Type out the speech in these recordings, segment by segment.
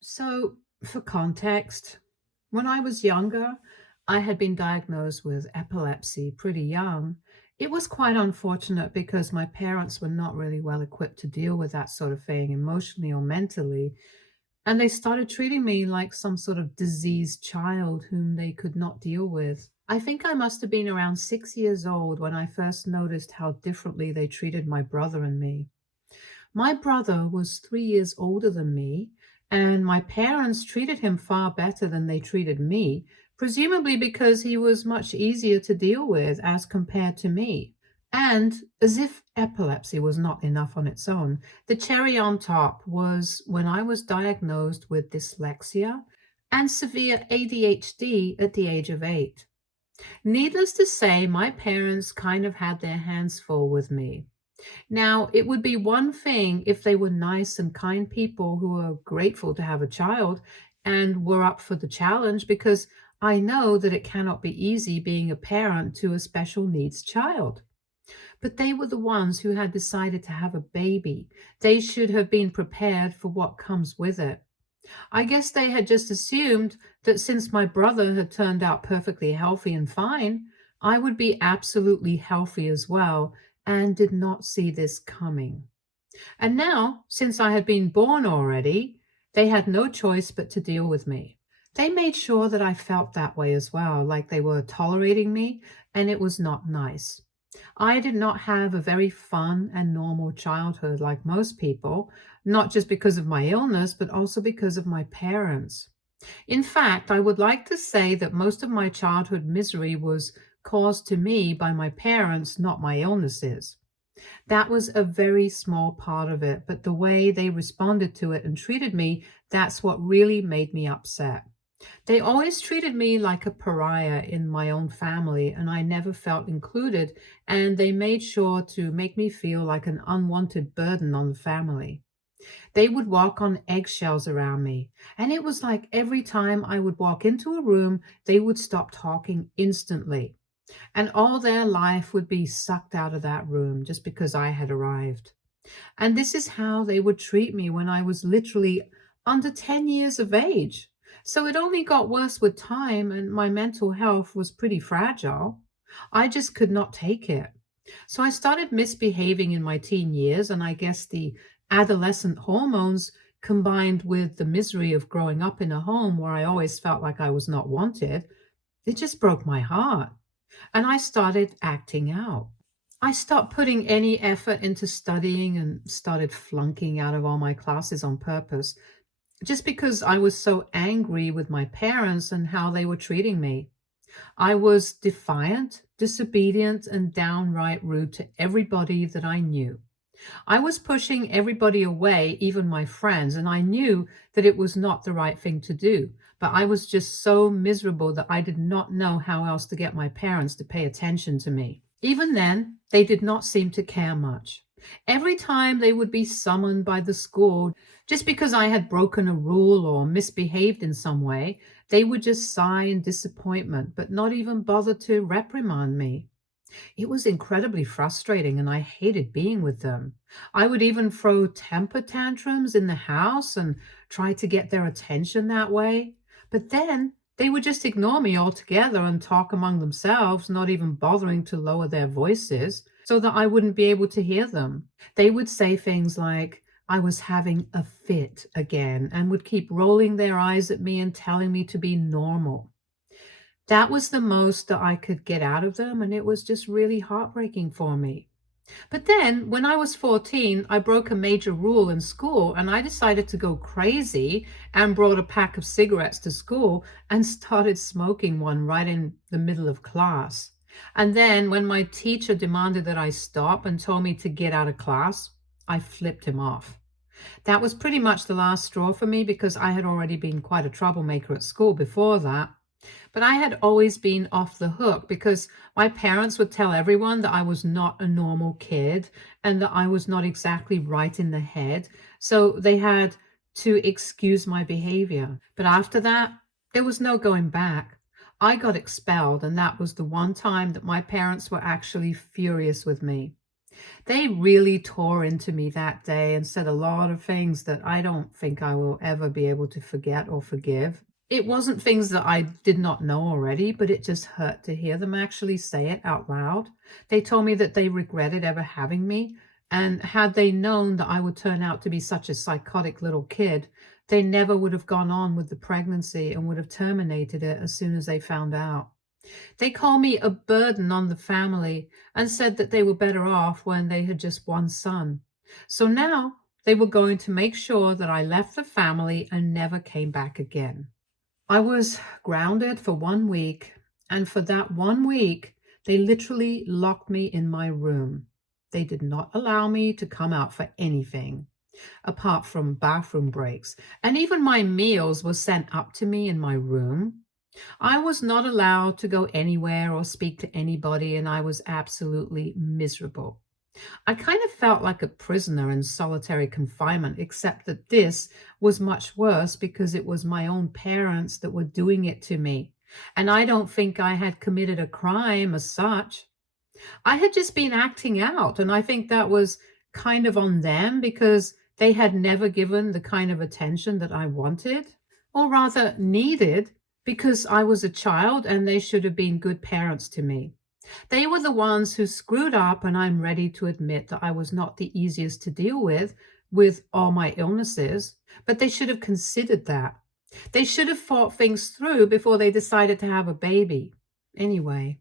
So, for context, when I was younger, I had been diagnosed with epilepsy pretty young. It was quite unfortunate because my parents were not really well equipped to deal with that sort of thing emotionally or mentally. And they started treating me like some sort of diseased child whom they could not deal with. I think I must have been around 6 years old when I first noticed how differently they treated my brother and me. My brother was 3 years older than me, and my parents treated him far better than they treated me, presumably because he was much easier to deal with as compared to me. And as if epilepsy was not enough on its own, the cherry on top was when I was diagnosed with dyslexia and severe ADHD at the age of 8. Needless to say, my parents kind of had their hands full with me. Now, it would be one thing if they were nice and kind people who are grateful to have a child and were up for the challenge, because I know that it cannot be easy being a parent to a special needs child. But they were the ones who had decided to have a baby. They should have been prepared for what comes with it. I guess they had just assumed that since my brother had turned out perfectly healthy and fine, I would be absolutely healthy as well, and did not see this coming. And now, since I had been born already, they had no choice but to deal with me. They made sure that I felt that way as well, like they were tolerating me, and it was not nice. I did not have a very fun and normal childhood like most people, not just because of my illness, but also because of my parents. In fact, I would like to say that most of my childhood misery was caused to me by my parents, not my illnesses. That was a very small part of it, but the way they responded to it and treated me, that's what really made me upset. They always treated me like a pariah in my own family, and I never felt included, and they made sure to make me feel like an unwanted burden on the family. They would walk on eggshells around me, and it was like every time I would walk into a room, they would stop talking instantly, and all their life would be sucked out of that room just because I had arrived. And this is how they would treat me when I was literally under 10 years of age. So it only got worse with time, and my mental health was pretty fragile. I just could not take it. So I started misbehaving in my teen years, and I guess the adolescent hormones combined with the misery of growing up in a home where I always felt like I was not wanted, it just broke my heart. And I started acting out. I stopped putting any effort into studying and started flunking out of all my classes on purpose, just because I was so angry with my parents and how they were treating me. I was defiant, disobedient, and downright rude to everybody that I knew. I was pushing everybody away, even my friends, and I knew that it was not the right thing to do. But I was just so miserable that I did not know how else to get my parents to pay attention to me. Even then, they did not seem to care much. Every time they would be summoned by the school, just because I had broken a rule or misbehaved in some way, they would just sigh in disappointment, but not even bother to reprimand me. It was incredibly frustrating, and I hated being with them. I would even throw temper tantrums in the house and try to get their attention that way. But then they would just ignore me altogether and talk among themselves, not even bothering to lower their voices so that I wouldn't be able to hear them. They would say things like, I was having a fit again, and would keep rolling their eyes at me and telling me to be normal. That was the most that I could get out of them, and it was just really heartbreaking for me. But then, when I was 14, I broke a major rule in school, and I decided to go crazy and brought a pack of cigarettes to school and started smoking one right in the middle of class. And then, when my teacher demanded that I stop and told me to get out of class, I flipped him off. That was pretty much the last straw for me because I had already been quite a troublemaker at school before that. But I had always been off the hook because my parents would tell everyone that I was not a normal kid and that I was not exactly right in the head. So they had to excuse my behavior. But after that, there was no going back. I got expelled, and that was the one time that my parents were actually furious with me. They really tore into me that day and said a lot of things that I don't think I will ever be able to forget or forgive. It wasn't things that I did not know already, but it just hurt to hear them actually say it out loud. They told me that they regretted ever having me, and had they known that I would turn out to be such a psychotic little kid, they never would have gone on with the pregnancy and would have terminated it as soon as they found out. They call me a burden on the family and said that they were better off when they had just one son. So now they were going to make sure that I left the family and never came back again. I was grounded for 1 week, and for that 1 week, they literally locked me in my room. They did not allow me to come out for anything apart from bathroom breaks, and even my meals were sent up to me in my room. I was not allowed to go anywhere or speak to anybody, and I was absolutely miserable. I kind of felt like a prisoner in solitary confinement, except that this was much worse because it was my own parents that were doing it to me. And I don't think I had committed a crime as such. I had just been acting out, and I think that was kind of on them because they had never given the kind of attention that I wanted, or rather needed, because I was a child and they should have been good parents to me. They were the ones who screwed up, and I'm ready to admit that I was not the easiest to deal with all my illnesses, but they should have considered that. They should have thought things through before they decided to have a baby. Anyway,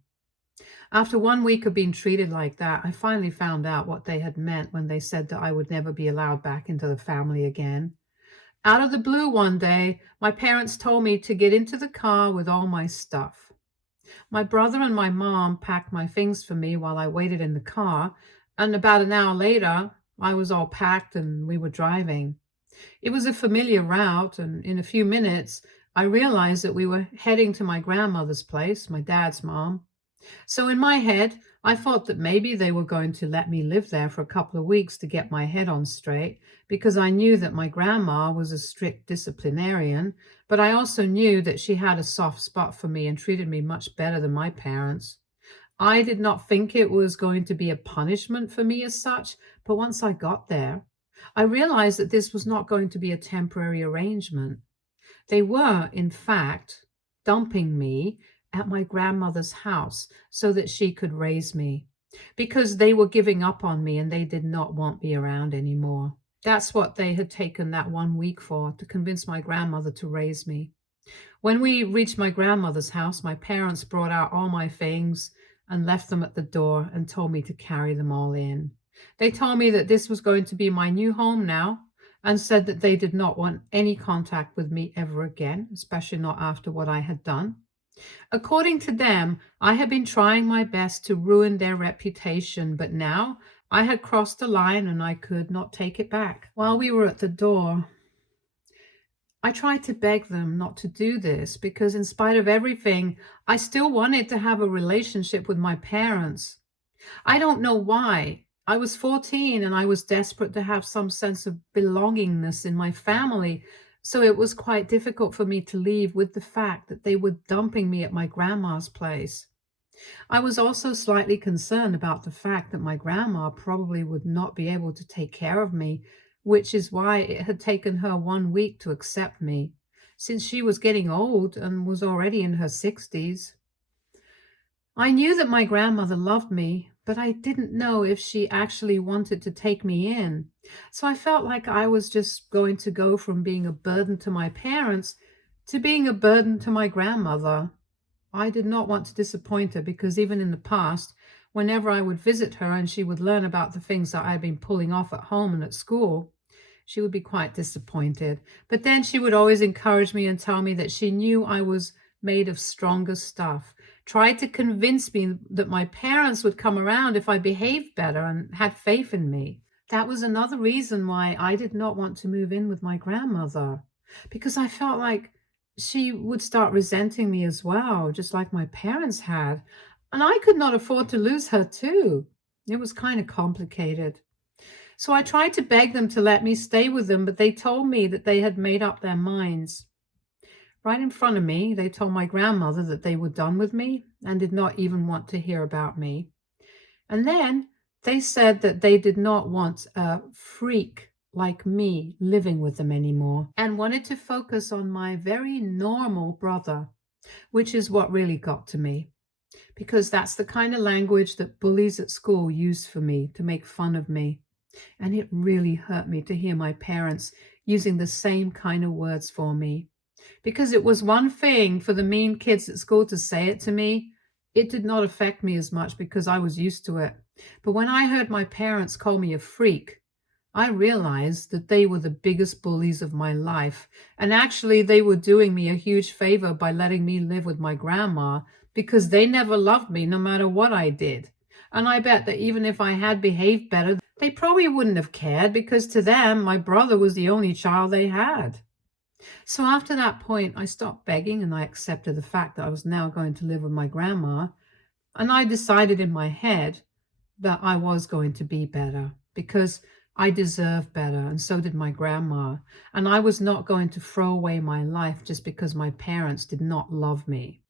after 1 week of being treated like that, I finally found out what they had meant when they said that I would never be allowed back into the family again. Out of the blue one day, my parents told me to get into the car with all my stuff. My brother and my mom packed my things for me while I waited in the car, and about an hour later, I was all packed and we were driving. It was a familiar route, and in a few minutes, I realized that we were heading to my grandmother's place, my dad's mom. So in my head, I thought that maybe they were going to let me live there for a couple of weeks to get my head on straight, because I knew that my grandma was a strict disciplinarian, but I also knew that she had a soft spot for me and treated me much better than my parents. I did not think it was going to be a punishment for me as such, but once I got there, I realized that this was not going to be a temporary arrangement. They were, in fact, dumping me at my grandmother's house so that she could raise me because they were giving up on me and they did not want me around anymore. That's what they had taken that 1 week for, to convince my grandmother to raise me. When we reached my grandmother's house, my parents brought out all my things and left them at the door and told me to carry them all in. They told me that this was going to be my new home now and said that they did not want any contact with me ever again, especially not after what I had done. According to them, I had been trying my best to ruin their reputation, but now I had crossed the line and I could not take it back. While we were at the door, I tried to beg them not to do this because, in spite of everything, I still wanted to have a relationship with my parents. I don't know why. I was 14 and I was desperate to have some sense of belongingness in my family, so it was quite difficult for me to leave with the fact that they were dumping me at my grandma's place. I was also slightly concerned about the fact that my grandma probably would not be able to take care of me, which is why it had taken her 1 week to accept me, since she was getting old and was already in her 60s. I knew that my grandmother loved me, but I didn't know if she actually wanted to take me in. So I felt like I was just going to go from being a burden to my parents to being a burden to my grandmother. I did not want to disappoint her because even in the past, whenever I would visit her and she would learn about the things that I had been pulling off at home and at school, she would be quite disappointed. But then she would always encourage me and tell me that she knew I was made of stronger stuff, tried to convince me that my parents would come around if I behaved better and had faith in me. That was another reason why I did not want to move in with my grandmother, because I felt like she would start resenting me as well, just like my parents had. And I could not afford to lose her too. It was kind of complicated. So I tried to beg them to let me stay with them, but they told me that they had made up their minds. Right in front of me, they told my grandmother that they were done with me and did not even want to hear about me. And then They said that they did not want a freak like me living with them anymore and wanted to focus on my very normal brother, which is what really got to me because that's the kind of language that bullies at school used for me to make fun of me. And it really hurt me to hear my parents using the same kind of words for me. Because it was one thing for the mean kids at school to say it to me, it did not affect me as much because I was used to it. But when I heard my parents call me a freak, I realized that they were the biggest bullies of my life. And actually, they were doing me a huge favor by letting me live with my grandma because they never loved me no matter what I did. And I bet that even if I had behaved better, they probably wouldn't have cared because to them, my brother was the only child they had. So after that point, I stopped begging and I accepted the fact that I was now going to live with my grandma. And I decided in my head that I was going to be better because I deserved better, and so did my grandma. And I was not going to throw away my life just because my parents did not love me.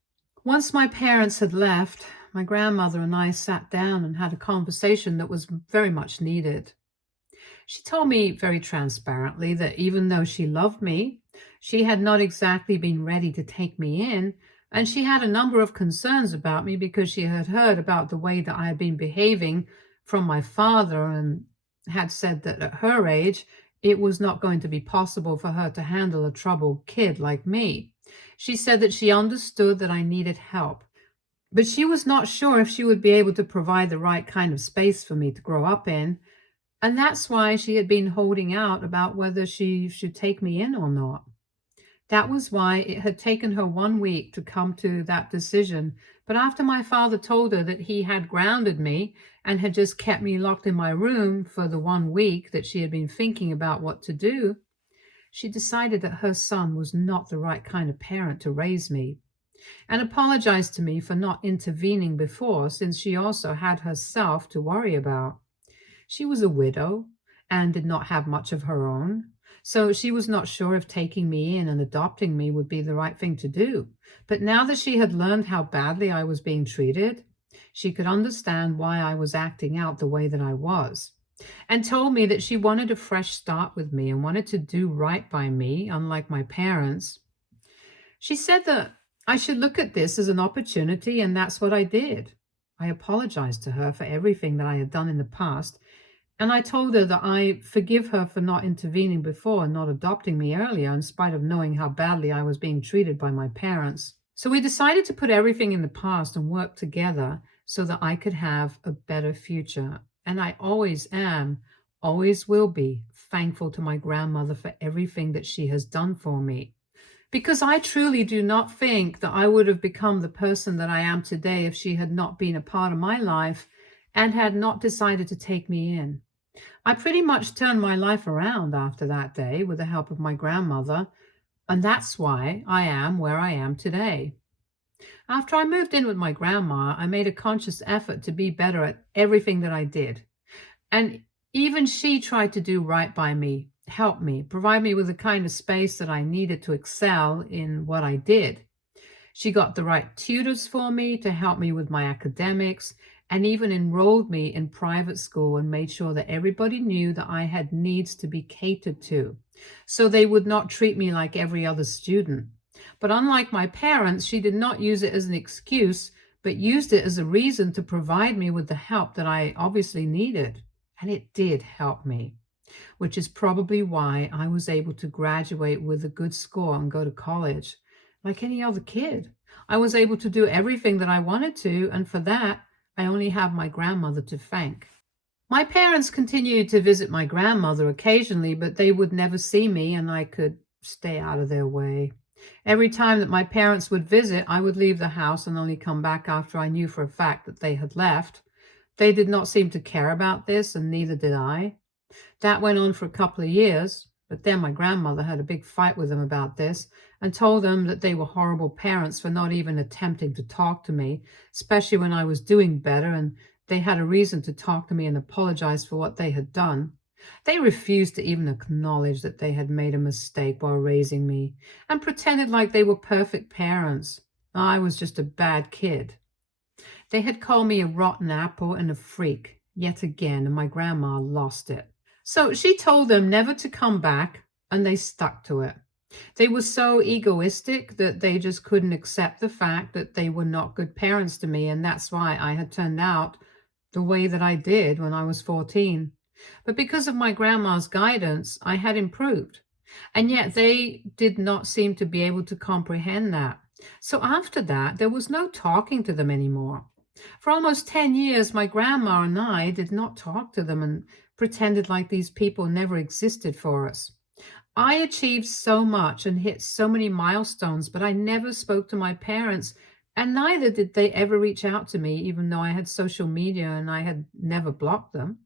Once my parents had left, my grandmother and I sat down and had a conversation that was very much needed. She told me very transparently that even though she loved me, she had not exactly been ready to take me in, and she had a number of concerns about me because she had heard about the way that I had been behaving from my father and had said that at her age, it was not going to be possible for her to handle a troubled kid like me. She said that she understood that I needed help, but she was not sure if she would be able to provide the right kind of space for me to grow up in, and that's why she had been holding out about whether she should take me in or not. That was why it had taken her 1 week to come to that decision. But after my father told her that he had grounded me and had just kept me locked in my room for the 1 week that she had been thinking about what to do, she decided that her son was not the right kind of parent to raise me and apologized to me for not intervening before, since she also had herself to worry about. She was a widow and did not have much of her own, so she was not sure if taking me in and adopting me would be the right thing to do. But now that she had learned how badly I was being treated, she could understand why I was acting out the way that I was, and told me that she wanted a fresh start with me and wanted to do right by me, unlike my parents. She said that I should look at this as an opportunity, and that's what I did. I apologized to her for everything that I had done in the past, and I told her that I forgive her for not intervening before and not adopting me earlier, in spite of knowing how badly I was being treated by my parents. So we decided to put everything in the past and work together so that I could have a better future. And I always am, always will be thankful to my grandmother for everything that she has done for me. Because I truly do not think that I would have become the person that I am today if she had not been a part of my life and had not decided to take me in. I pretty much turned my life around after that day with the help of my grandmother, and that's why I am where I am today. After I moved in with my grandma, I made a conscious effort to be better at everything that I did. And even she tried to do right by me, help me, provide me with the kind of space that I needed to excel in what I did. She got the right tutors for me to help me with my academics and even enrolled me in private school and made sure that everybody knew that I had needs to be catered to, so they would not treat me like every other student. But unlike my parents, she did not use it as an excuse, but used it as a reason to provide me with the help that I obviously needed. And it did help me, which is probably why I was able to graduate with a good score and go to college like any other kid. I was able to do everything that I wanted to, and for that, I only have my grandmother to thank. My parents continued to visit my grandmother occasionally, but they would never see me, and I could stay out of their way. Every time that my parents would visit, I would leave the house and only come back after I knew for a fact that they had left. They did not seem to care about this, and neither did I. That went on for a couple of years, but then my grandmother had a big fight with them about this and told them that they were horrible parents for not even attempting to talk to me, especially when I was doing better and they had a reason to talk to me and apologize for what they had done. They refused to even acknowledge that they had made a mistake while raising me and pretended like they were perfect parents. I was just a bad kid. They had called me a rotten apple and a freak, yet again, and my grandma lost it. So she told them never to come back, and they stuck to it. They were so egoistic that they just couldn't accept the fact that they were not good parents to me, and that's why I had turned out the way that I did when I was 14. But because of my grandma's guidance, I had improved. And yet they did not seem to be able to comprehend that. So after that, there was no talking to them anymore. For almost 10 years, my grandma and I did not talk to them and pretended like these people never existed for us. I achieved so much and hit so many milestones, but I never spoke to my parents, and neither did they ever reach out to me, even though I had social media and I had never blocked them.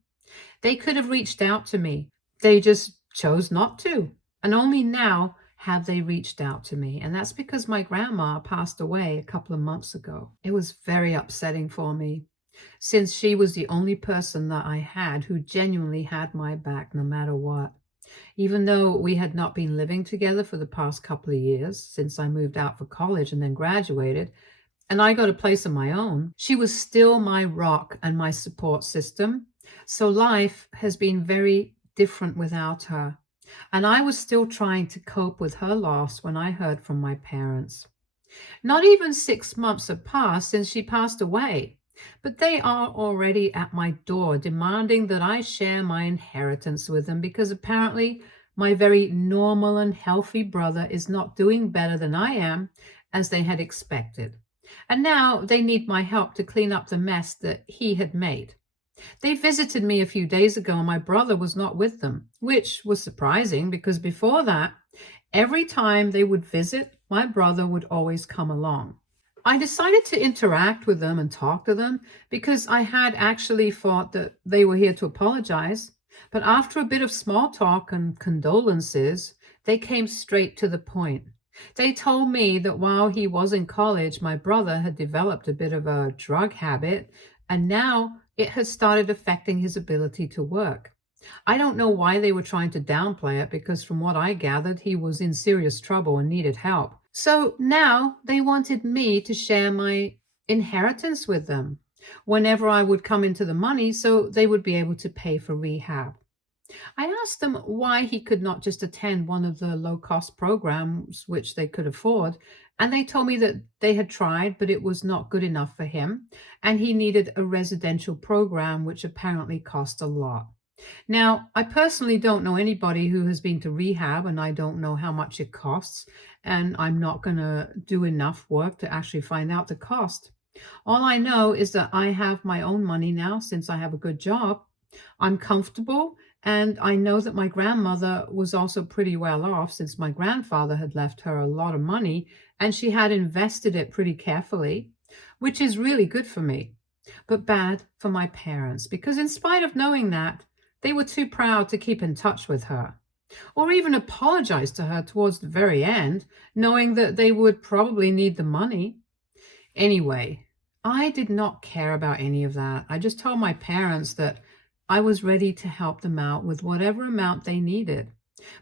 They could have reached out to me. They just chose not to. And only now have they reached out to me. And that's because my grandma passed away a couple of months ago. It was very upsetting for me, since she was the only person that I had who genuinely had my back no matter what. Even though we had not been living together for the past couple of years since I moved out for college and then graduated, and I got a place of my own, she was still my rock and my support system. So life has been very different without her. And I was still trying to cope with her loss when I heard from my parents. Not even 6 months have passed since she passed away, but they are already at my door demanding that I share my inheritance with them because apparently my very normal and healthy brother is not doing better than I am, as they had expected. And now they need my help to clean up the mess that he had made. They visited me a few days ago and my brother was not with them, which was surprising because before that, every time they would visit, my brother would always come along. I decided to interact with them and talk to them because I had actually thought that they were here to apologize. But after a bit of small talk and condolences, they came straight to the point. They told me that while he was in college, my brother had developed a bit of a drug habit, and now it had started affecting his ability to work. I don't know why they were trying to downplay it because, from what I gathered, he was in serious trouble and needed help. So now they wanted me to share my inheritance with them whenever I would come into the money so they would be able to pay for rehab. I asked them why he could not just attend one of the low cost programs which they could afford, and they told me that they had tried, but it was not good enough for him, and he needed a residential program which apparently cost a lot. Now, I personally don't know anybody who has been to rehab, and I don't know how much it costs, and I'm not going to do enough work to actually find out the cost. All I know is that I have my own money now since I have a good job. I'm comfortable, and I know that my grandmother was also pretty well off since my grandfather had left her a lot of money and she had invested it pretty carefully, which is really good for me, but bad for my parents because, in spite of knowing that, they were too proud to keep in touch with her or even apologize to her towards the very end, knowing that they would probably need the money. Anyway, I did not care about any of that. I just told my parents that I was ready to help them out with whatever amount they needed.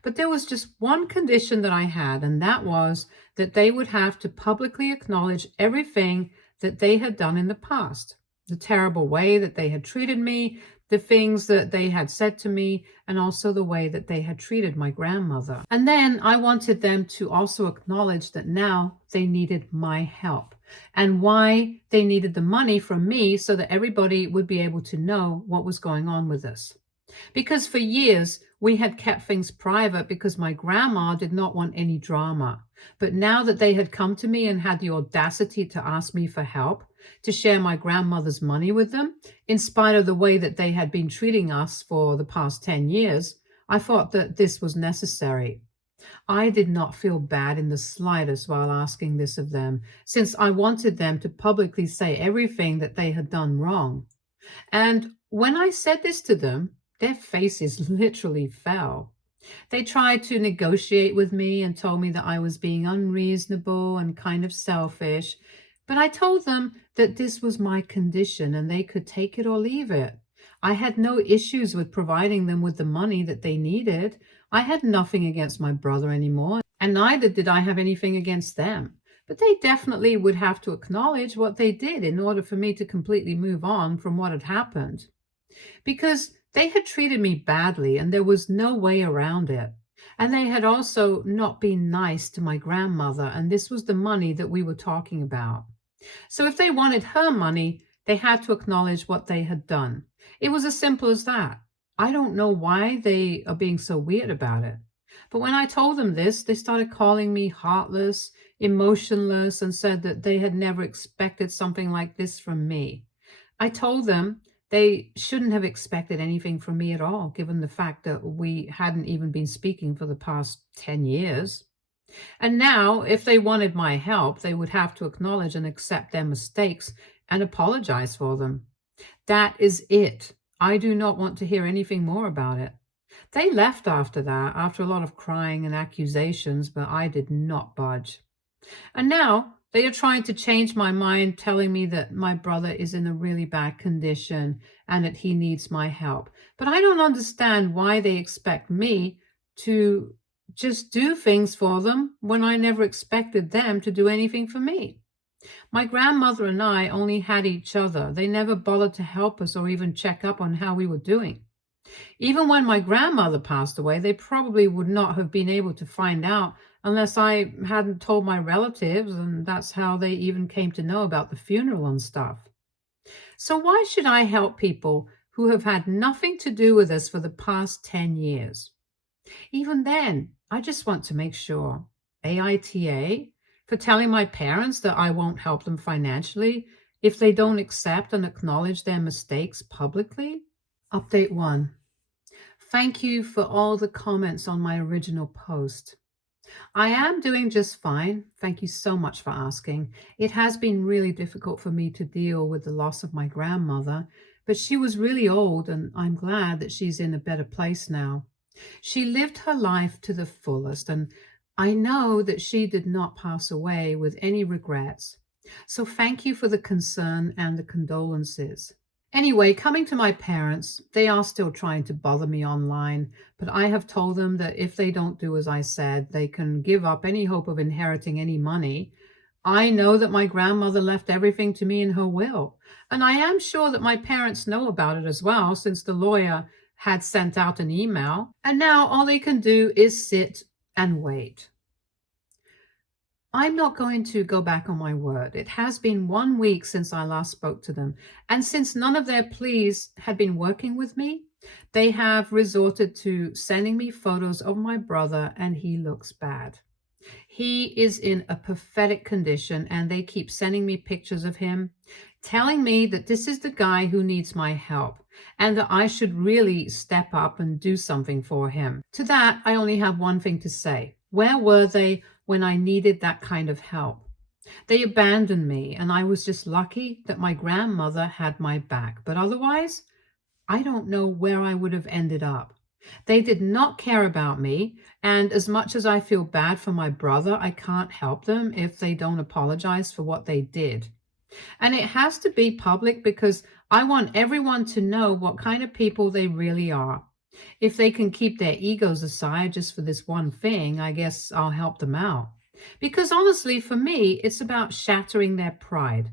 But there was just one condition that I had, and that was that they would have to publicly acknowledge everything that they had done in the past, the terrible way that they had treated me, the things that they had said to me, and also the way that they had treated my grandmother. And then I wanted them to also acknowledge that now they needed my help and why they needed the money from me so that everybody would be able to know what was going on with us. Because for years, we had kept things private because my grandma did not want any drama. But now that they had come to me and had the audacity to ask me for help, to share my grandmother's money with them, in spite of the way that they had been treating us for the past 10 years, I thought that this was necessary. I did not feel bad in the slightest while asking this of them, since I wanted them to publicly say everything that they had done wrong. And when I said this to them, their faces literally fell. They tried to negotiate with me and told me that I was being unreasonable and kind of selfish. But I told them that this was my condition and they could take it or leave it. I had no issues with providing them with the money that they needed. I had nothing against my brother anymore, and neither did I have anything against them. But they definitely would have to acknowledge what they did in order for me to completely move on from what had happened. because they had treated me badly and there was no way around it. And they had also not been nice to my grandmother, and this was the money that we were talking about. So if they wanted her money, they had to acknowledge what they had done. It was as simple as that. I don't know why they are being so weird about it. But when I told them this, they started calling me heartless, emotionless, and said that they had never expected something like this from me. I told them they shouldn't have expected anything from me at all, given the fact that we hadn't even been speaking for the past 10 years. And now, if they wanted my help, they would have to acknowledge and accept their mistakes and apologize for them. That is it. I do not want to hear anything more about it. They left after that, after a lot of crying and accusations, but I did not budge. And now they are trying to change my mind, telling me that my brother is in a really bad condition and that he needs my help. But I don't understand why they expect me to just do things for them when I never expected them to do anything for me. My grandmother and I only had each other. They never bothered to help us or even check up on how we were doing. Even when my grandmother passed away, they probably would not have been able to find out unless I hadn't told my relatives, and that's how they even came to know about the funeral and stuff. So, why should I help people who have had nothing to do with us for the past 10 years? Even then, I just want to make sure. AITA for telling my parents that I won't help them financially if they don't accept and acknowledge their mistakes publicly. Update 1. Thank you for all the comments on my original post. I am doing just fine. Thank you so much for asking. It has been really difficult for me to deal with the loss of my grandmother, but she was really old and I'm glad that she's in a better place now. She lived her life to the fullest, and I know that she did not pass away with any regrets. So thank you for the concern and the condolences. Anyway, coming to my parents, they are still trying to bother me online, but I have told them that if they don't do as I said, they can give up any hope of inheriting any money. I know that my grandmother left everything to me in her will, and I am sure that my parents know about it as well, since the lawyer had sent out an email, and now all they can do is sit and wait. I'm not going to go back on my word. It has been 1 week since I last spoke to them. And since none of their pleas had been working with me, they have resorted to sending me photos of my brother, and he looks bad. He is in a pathetic condition, and they keep sending me pictures of him, telling me that this is the guy who needs my help and that I should really step up and do something for him. To that, I only have one thing to say. Where were they when I needed that kind of help? They abandoned me, and I was just lucky that my grandmother had my back. But otherwise, I don't know where I would have ended up. They did not care about me, and as much as I feel bad for my brother, I can't help them if they don't apologize for what they did. And it has to be public because I want everyone to know what kind of people they really are. If they can keep their egos aside just for this one thing, I guess I'll help them out. Because honestly, for me, it's about shattering their pride.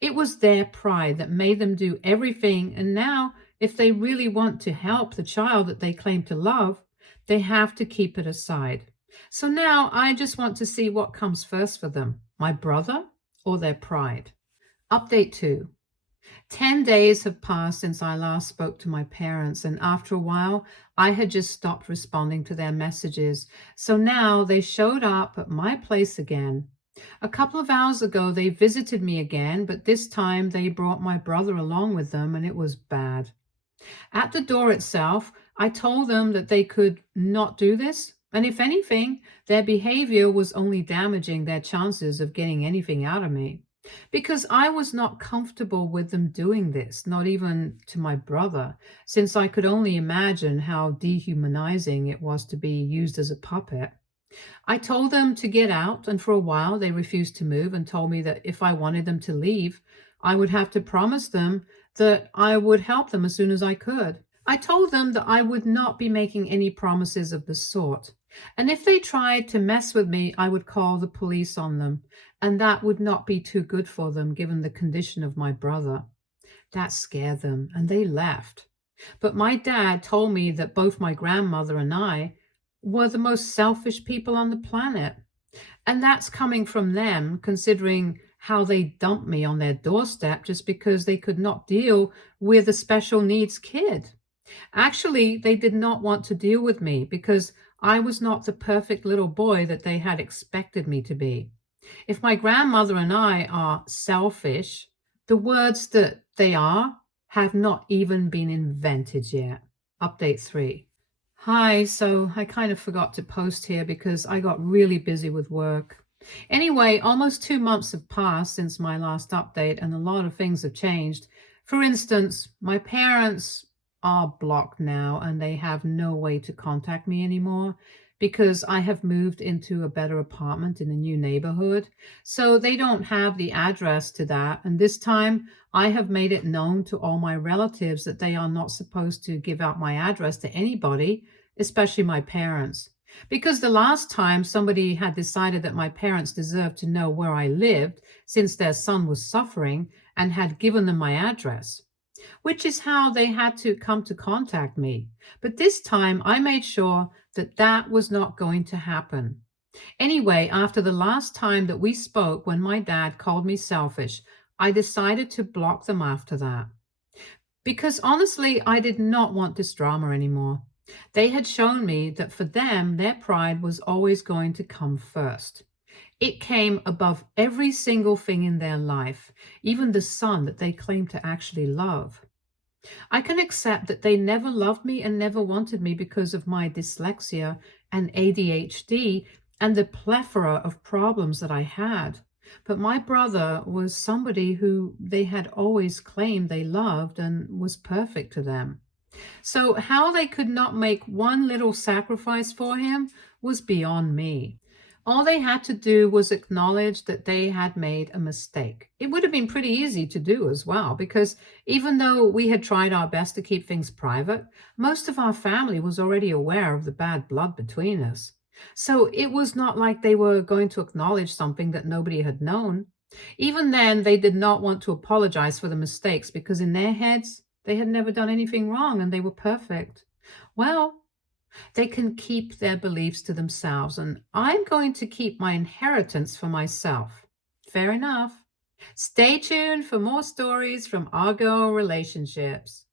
It was their pride that made them do everything, and now, if they really want to help the child that they claim to love, they have to keep it aside. So now I just want to see what comes first for them, my brother or their pride. Update 2. 10 days have passed since I last spoke to my parents, and after a while, I had just stopped responding to their messages. So now they showed up at my place again. A couple of hours ago, they visited me again, but this time they brought my brother along with them, and it was bad. At the door itself, I told them that they could not do this, and if anything, their behavior was only damaging their chances of getting anything out of me. Because I was not comfortable with them doing this, not even to my brother, since I could only imagine how dehumanizing it was to be used as a puppet. I told them to get out, and for a while they refused to move and told me that if I wanted them to leave, I would have to promise them that I would help them as soon as I could. I told them that I would not be making any promises of the sort. And if they tried to mess with me, I would call the police on them, and that would not be too good for them given the condition of my brother. That scared them, and they left. But my dad told me that both my grandmother and I were the most selfish people on the planet. And that's coming from them, considering how they dumped me on their doorstep just because they could not deal with a special needs kid. Actually, they did not want to deal with me because I was not the perfect little boy that they had expected me to be. If my grandmother and I are selfish, the words that they are have not even been invented yet. Update 3. Hi, so I kind of forgot to post here because I got really busy with work. Anyway, almost 2 months have passed since my last update, and a lot of things have changed. For instance, my parents are blocked now and they have no way to contact me anymore because I have moved into a better apartment in a new neighborhood. So they don't have the address to that. And this time I have made it known to all my relatives that they are not supposed to give out my address to anybody, especially my parents. Because the last time somebody had decided that my parents deserved to know where I lived since their son was suffering and had given them my address, which is how they had to come to contact me. But this time I made sure that that was not going to happen. Anyway, after the last time that we spoke, when my dad called me selfish, I decided to block them after that. Because honestly, I did not want this drama anymore. They had shown me that for them, their pride was always going to come first. It came above every single thing in their life, even the son that they claimed to actually love. I can accept that they never loved me and never wanted me because of my dyslexia and ADHD and the plethora of problems that I had. But my brother was somebody who they had always claimed they loved and was perfect to them. So, how they could not make one little sacrifice for him was beyond me. All they had to do was acknowledge that they had made a mistake. It would have been pretty easy to do as well, because even though we had tried our best to keep things private, most of our family was already aware of the bad blood between us. So it was not like they were going to acknowledge something that nobody had known. Even then, they did not want to apologize for the mistakes because in their heads, they had never done anything wrong and they were perfect. Well, they can keep their beliefs to themselves, and I'm going to keep my inheritance for myself. Fair enough. Stay tuned for more stories from our girl relationships.